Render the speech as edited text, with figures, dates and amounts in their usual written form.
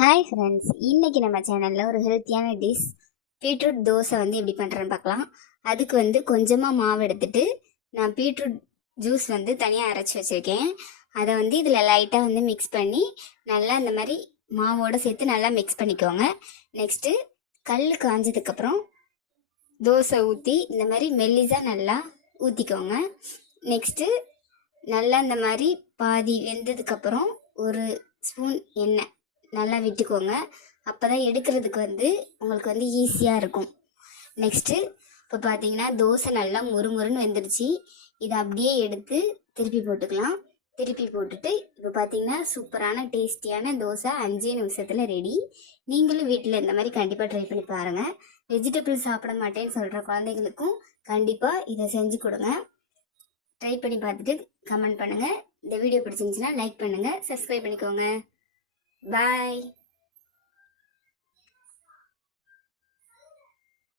Hi friends, இன்னைக்கு நம்ம சேனலில் ஒரு ஹெல்த்தியான டிஷ் பீட்ரூட் தோசை எப்படி பண்ணுறேன்னு பார்க்கலாம். அதுக்கு கொஞ்சமாக மாவு எடுத்துட்டு நான் பீட்ரூட் ஜூஸ் தனியாக அரைச்சி வச்சுருக்கேன். அதை இதில் லைட்டாக மிக்ஸ் பண்ணி நல்லா இந்த மாதிரி மாவோடு சேர்த்து நல்லா மிக்ஸ் பண்ணிக்கோங்க. நெக்ஸ்ட்டு கல் காஞ்சதுக்கப்புறம் தோசை ஊற்றி இந்த மாதிரி மெல்லிஸாக நல்லா ஊற்றிக்கோங்க. நெக்ஸ்ட்டு நல்லா இந்த மாதிரி பாதி வெந்ததுக்கப்புறம் ஒரு ஸ்பூன் எண்ணெய் நல்லா விட்டுக்கோங்க. அப்போ தான் எடுக்கிறதுக்கு உங்களுக்கு ஈஸியாக இருக்கும். நெக்ஸ்ட்டு இப்போ பார்த்தீங்கன்னா தோசை நல்லா முறுமுறுன்னு வெந்துடுச்சு. இதை அப்படியே எடுத்து திருப்பி போட்டுக்கலாம். திருப்பி போட்டுட்டு இப்போ பார்த்தீங்கன்னா சூப்பரான டேஸ்டியான தோசை 5 நிமிஷத்தில் ரெடி. நீங்களும் வீட்டில் இந்த மாதிரி கண்டிப்பாக ட்ரை பண்ணி பாருங்கள். வெஜிடபிள் சாப்பிட மாட்டேன்னு சொல்கிற குழந்தைகளுக்கும் கண்டிப்பாக இதை செஞ்சு கொடுங்க. ட்ரை பண்ணி பார்த்துட்டு கமெண்ட் பண்ணுங்கள். இந்த வீடியோ பிடிச்சிருந்துச்சுன்னா லைக் பண்ணுங்கள், சப்ஸ்கிரைப் பண்ணிக்கோங்க. Bye.